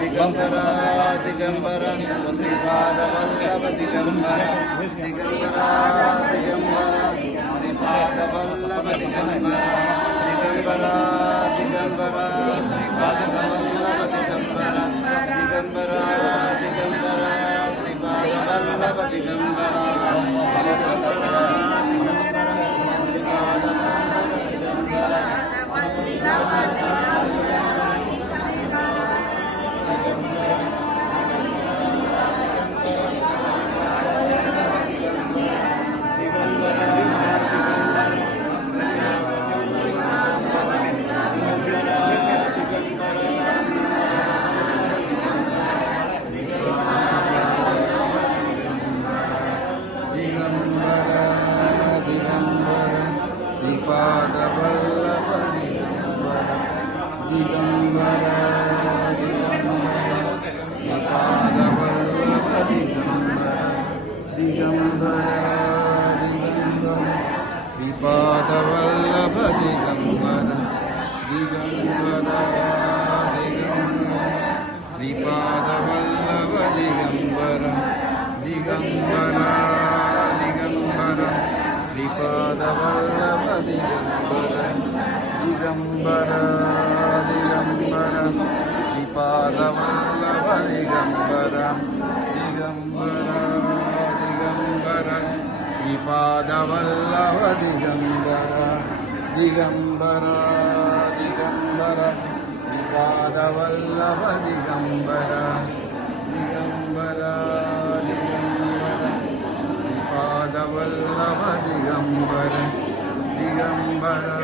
Digambara Digambara Shripad Vallabh Digambara Digambara Digambara Shripad Vallabh Digambara Digambara Digambara Shripad Vallabh Digambara Digambara Digambara Shripad Vallabh Digambara Digambara Shripad Vallabh Digambara Digambara Shripad Vallabh Digambara Digambara Digambara Shripad Vallabh Digambara Digambara Digambara Shripad Vallabh Digambara Digambara Digambara Shripad Vallabh Digambara Digambara Digambara Shripad Vallabh Digambara Digambara Digambara Shripad Vallabh Digambara Digambara